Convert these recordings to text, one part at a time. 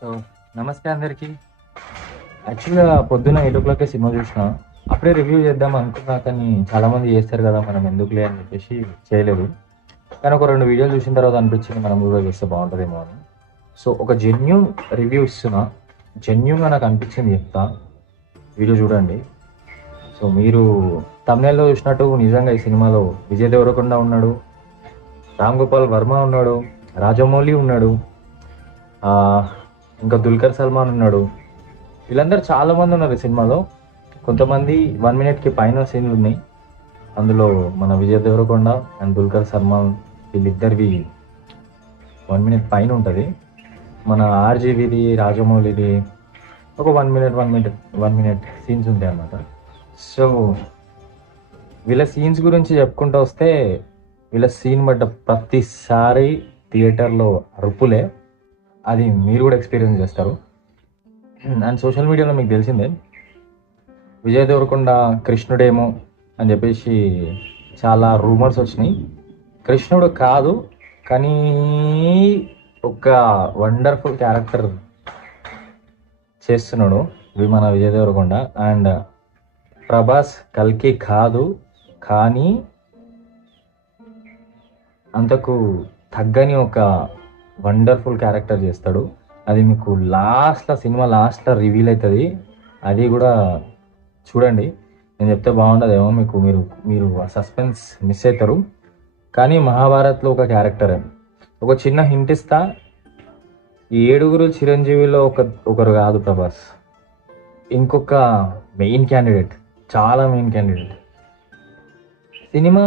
So నమస్తే అందరికీ. యాక్చువల్గా పొద్దున్న 8 o'clock సినిమా చూసిన. అప్పుడే రివ్యూ చేద్దాం అనుకున్నా, కానీ చాలామంది చేస్తారు కదా, మనం ఎందుకులే అని చెప్పేసి చేయలేదు. కానీ ఒక 2 వీడియోలు చూసిన తర్వాత అనిపించింది మనం కూడా చేస్తే బాగుంటుందేమో అని. సో ఒక జెన్యూన్ రివ్యూ ఇస్తున్నా, జెన్యూన్గా నాకు అనిపించింది చెప్తా. వీడియో చూడండి. సో మీరు తమిళలో చూసినట్టు నిజంగా ఈ సినిమాలో విజయ్ దేవరకొండ ఉన్నాడు, రామ్ గోపాల్ వర్మ ఉన్నాడు, రాజమౌళి ఉన్నాడు, ఇంకా దుల్కర్ సల్మాన్ ఉన్నాడు. వీళ్ళందరూ చాలామంది ఉన్నారు ఈ సినిమాలో. కొంతమంది 1 minute పైన సీన్లు ఉన్నాయి. అందులో మన విజయ్ దేవరకొండ అండ్ దుల్కర్ సల్మాన్ వీళ్ళిద్దరివి 1 minute పైన ఉంటుంది. మన ఆర్జీవిది, రాజమౌళిది ఒక 1 minute సీన్స్ ఉంటాయి అన్నమాట. సో వీళ్ళ సీన్స్ గురించి చెప్పుకుంటూ వస్తే, వీళ్ళ సీన్ బట్ట ప్రతిసారి థియేటర్లో అరుపులే. అది మీరు కూడా ఎక్స్పీరియన్స్ చేస్తారు. అండ్ సోషల్ మీడియాలో మీకు తెలిసిందే, విజయ్ దేవరకొండ కృష్ణుడేమో అని చెప్పేసి చాలా రూమర్స్ వచ్చినాయి. కృష్ణుడు కాదు, కానీ ఒక వండర్ఫుల్ క్యారెక్టర్ చేస్తున్నాడు మన విజయ్ దేవరకొండ. అండ్ ప్రభాస్ కల్కి కాదు, కానీ అంతకు తగ్గని ఒక వండర్ఫుల్ క్యారెక్టర్ చేస్తాడు. అది మీకు సినిమా లాస్ట్లో రివీల్ అవుతుంది. అది కూడా చూడండి. నేను చెప్తే బాగుండదేమో మీకు, మీరు ఆ సస్పెన్స్ మిస్ అవుతారు. కానీ మహాభారత్లో ఒక క్యారెక్టర్, ఒక చిన్న హింట్ ఇస్తా. ఈ 7 చిరంజీవిలో ఒకరు కాదు ప్రభాస్, ఇంకొక మెయిన్ క్యాండిడేట్, చాలా మెయిన్ క్యాండిడేట్. సినిమా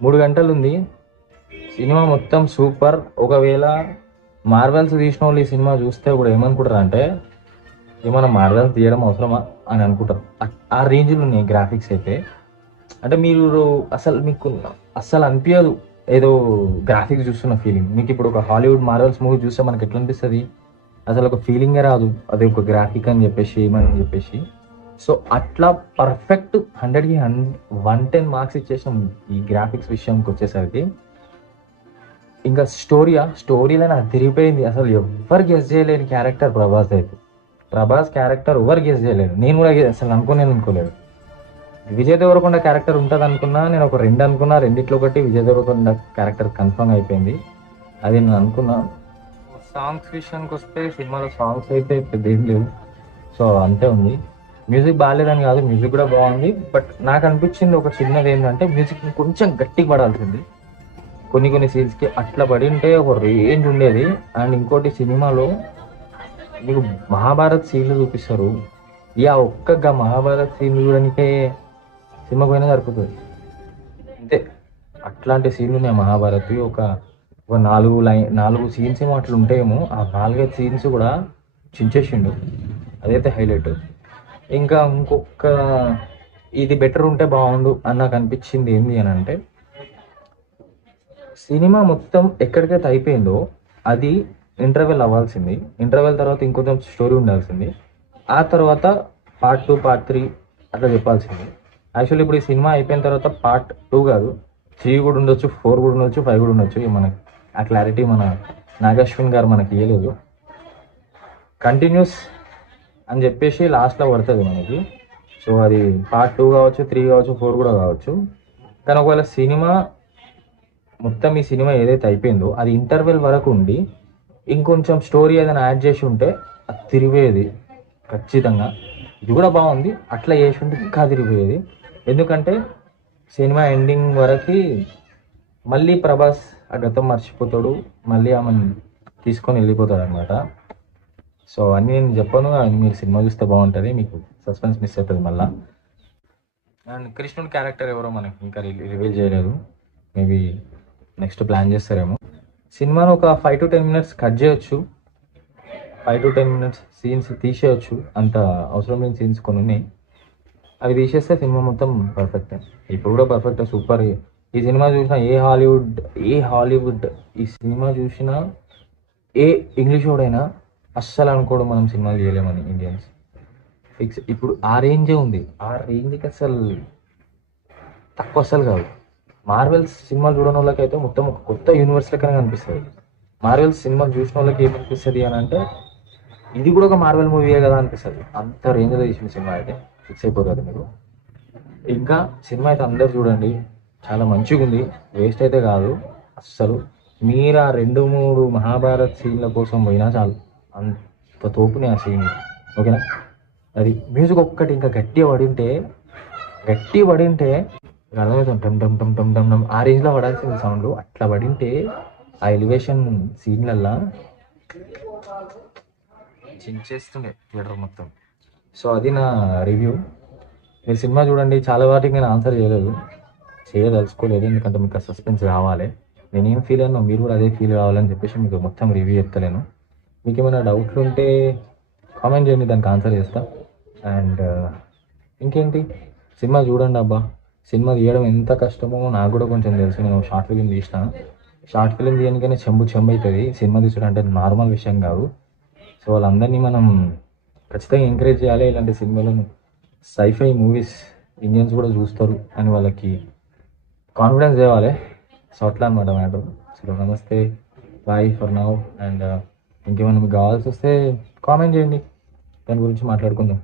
3 గంటలు ఉంది. సినిమా మొత్తం సూపర్. ఒకవేళ మార్వెల్స్ తీసిన వాళ్ళు ఈ సినిమా చూస్తే కూడా ఏమనుకుంటారు అంటే, ఏమన్నా మార్వెల్స్ తీయడం అవసరమా అని అనుకుంటారు. ఆ రేంజ్లో ఉన్నాయి గ్రాఫిక్స్ అయితే. అంటే మీకు అస్సలు అనిపించదు ఏదో గ్రాఫిక్స్ చూస్తున్న ఫీలింగ్. మీకు ఇప్పుడు ఒక హాలీవుడ్ మార్వెల్స్ మూవీ చూస్తే మనకి ఎట్లా అనిపిస్తుంది, అసలు ఒక ఫీలింగే రాదు. అది ఒక గ్రాఫిక్ అని చెప్పేసి ఏమని చెప్పేసి. సో అట్లా పర్ఫెక్ట్ 100కి 110 మార్క్స్ ఇచ్చేసాం ఈ గ్రాఫిక్స్ విషయంకి వచ్చేసరికి. ఇంకా స్టోరీలో నాకు తిరిగిపోయింది. అసలు ఎవ్వరు గెస్ చేయలేని క్యారెక్టర్ ప్రభాస్ అయితే. ప్రభాస్ క్యారెక్టర్ ఎవరు గెస్ చేయలేదు. నేను కూడా అసలు అనుకోలేదు. విజయ్ దేవరకొండ క్యారెక్టర్ ఉంటుంది అనుకున్నా. నేను ఒక 2 అనుకున్నా, రెండిట్లో ఒకటి విజయ్ దేవరకొండ క్యారెక్టర్ కన్ఫర్మ్ అయిపోయింది. అది నేను అనుకున్నా. సాంగ్స్ విషయానికి వస్తే సినిమాలో సాంగ్స్ అయితే పెద్ద ఏం లేవు. సో అంతే ఉంది. మ్యూజిక్ బాగాలేదని కాదు, మ్యూజిక్ కూడా బాగుంది. బట్ నాకు అనిపించింది ఒక చిన్నది ఏంటంటే, మ్యూజిక్ కొంచెం గట్టిగా పడాల్సింది. కొన్ని సీన్స్కి అట్లా పడి ఉంటే ఒక రేంజ్ ఉండేది. అండ్ ఇంకోటి, సినిమాలో మీకు మహాభారత్ సీన్లు చూపిస్తారు. ఒక్క మహాభారత్ సీన్లు చూడడానికే సినిమా పోయినా సరిపోతుంది అంతే. అట్లాంటి సీన్లు ఉన్నాయి మహాభారత్. ఒక 4 సీన్స్ ఏమో అట్లా ఉంటాయేమో. ఆ 4-5 సీన్స్ కూడా చించేసిండు. అదైతే హైలైట్. ఇంకా ఇంకొక ఇది బెటర్ ఉంటే బాగుండు అని నాకు అనిపించింది ఏంటి అని అంటే, సినిమా మొత్తం ఎక్కడికైతే అయిపోయిందో అది ఇంటర్వెల్ అవ్వాల్సింది. ఇంటర్వెల్ తర్వాత ఇంకొంచెం స్టోరీ ఉండాల్సింది. ఆ తర్వాత పార్ట్ 2, పార్ట్ 3 అట్లా చెప్పాల్సింది. యాక్చువల్లీ ఇప్పుడు ఈ సినిమా అయిపోయిన తర్వాత పార్ట్ 2 కాదు, 3 కూడా ఉండొచ్చు, 4 కూడా ఉండొచ్చు, 5 కూడా ఉండొచ్చు. మనకి ఆ క్లారిటీ మన నాగశ్విన్ గారు మనకి ఇవ్వలేదు. కంటిన్యూస్ అని చెప్పేసి లాస్ట్లో పడుతుంది మనకి. సో అది పార్ట్ 2 కావచ్చు, 3 కావచ్చు, 4 కూడా కావచ్చు. కానీ ఒకవేళ మొత్తం ఈ సినిమా ఏదైతే అయిపోయిందో అది ఇంటర్వెల్ వరకు ఉండి ఇంకొంచెం స్టోరీ ఏదైనా యాడ్ చేసి ఉంటే అది తిరిగేది ఖచ్చితంగా. ఇది కూడా బాగుంది. అట్లా చేసి ఉంటే ఇంకా తిరిగిపోయేది. ఎందుకంటే సినిమా ఎండింగ్ వరకు మళ్ళీ ప్రభాస్ ఆ గతం మర్చిపోతాడు, మళ్ళీ ఆమెను తీసుకొని వెళ్ళిపోతాడు అనమాట. సో అన్నీ నేను చెప్పను, మీరు సినిమా చూస్తే బాగుంటుంది. మీకు సస్పెన్స్ మిస్ అవుతుంది మళ్ళీ. అండ్ కృష్ణుడి క్యారెక్టర్ ఎవరో మనకి ఇంకా రివీల్ చేయలేదు. మేబీ నెక్స్ట్ ప్లాన్ చేస్తారేమో. సినిమాను ఒక 5 to 10 minutes కట్ చేయొచ్చు, 5 to 10 minutes సీన్స్ తీసేయచ్చు. అంత అవసరం లేని సీన్స్ కొన్ని ఉన్నాయి, అవి తీసేస్తే సినిమా మొత్తం పర్ఫెక్ట్. ఇప్పుడు కూడా పర్ఫెక్ట్, సూపర్. ఈ సినిమా చూసినా ఏ హాలీవుడ్ ఈ సినిమా చూసినా ఏ ఇంగ్లీష్ వాడైనా అస్సలు అనుకోవడం మనం సినిమాలు చేయలేమని ఇండియన్స్ ఫిక్స్. ఇప్పుడు ఆ రేంజే ఉంది. ఆ రేంజ్కి అసలు తక్కువ అస్సలు కాదు. మార్వెల్స్ సినిమాలు చూడడం వాళ్ళకైతే మొత్తం ఒక కొత్త యూనివర్స్ లెక్కనే కనిపిస్తుంది. మార్వెల్ సినిమా చూసిన వాళ్ళకి ఏమనిపిస్తుంది అని అంటే ఇది కూడా ఒక మార్వెల్ మూవీయే కదా అనిపిస్తుంది. అంత రేంజ్లో తీసిన సినిమా అయితే ఫిక్స్ అయిపోతారు మీరు. ఇంకా సినిమా అయితే అందరు చూడండి, చాలా మంచిగా ఉంది, వేస్ట్ అయితే కాదు అస్సలు. మీరు ఆ 2-3 మహాభారత్ సీన్ల కోసం పోయినా చాలు, అంత తోపునే ఆ సీన్. ఓకేనా, అది మ్యూజిక్ ఒక్కటి ఇంకా గట్టి పడింటే అర్థమవుతుంది. టమ్ టమ్ టమ్ టమ్ టమ్ టమ్ ఆ రేంజ్లో పడాల్సింది సౌండ్. అట్లా పడింటే ఆ ఎలివేషన్ సీన్లల్లా చించేస్తుండే థియేటర్ మొత్తం. సో అది నా రివ్యూ. మీరు సినిమా చూడండి. చాలా వాటికి నేను ఆన్సర్ చేయదలుచుకోలేదు, ఎందుకంటే మీకు సస్పెన్స్ కావాలి. నేనేం ఫీల్ అయినా మీరు కూడా అదే ఫీల్ కావాలని చెప్పేసి మీకు మొత్తం రివ్యూ చెప్తలేను. మీకు ఏమైనా డౌట్లు ఉంటే కామెంట్ చేయండి, దానికి ఆన్సర్ చేస్తా. అండ్ ఇంకేంటి, సినిమా చూడండి అబ్బా. సినిమా తీయడం ఎంత కష్టమో నాకు కూడా కొంచెం తెలుసు. నేను షార్ట్ ఫిలిం తీసిన, షార్ట్ ఫిలిం తీయడానికైనా చెంబు అవుతుంది. సినిమా తీసడం అంటే నార్మల్ విషయం కాదు. సో వాళ్ళందరినీ మనం ఖచ్చితంగా ఎంకరేజ్ చేయాలి. ఇలాంటి సినిమాలను, సైఫై మూవీస్ ఇండియన్స్ కూడా చూస్తారు అని వాళ్ళకి కాన్ఫిడెన్స్ తేవాలి. సో అట్లా అనమాట మ్యాటర్. సో నమస్తే, బాయ్ ఫర్ నౌ. అండ్ ఇంకేమైనా మీకు కావాల్సి వస్తే కామెంట్ చేయండి, దాని గురించి మాట్లాడుకుందాం.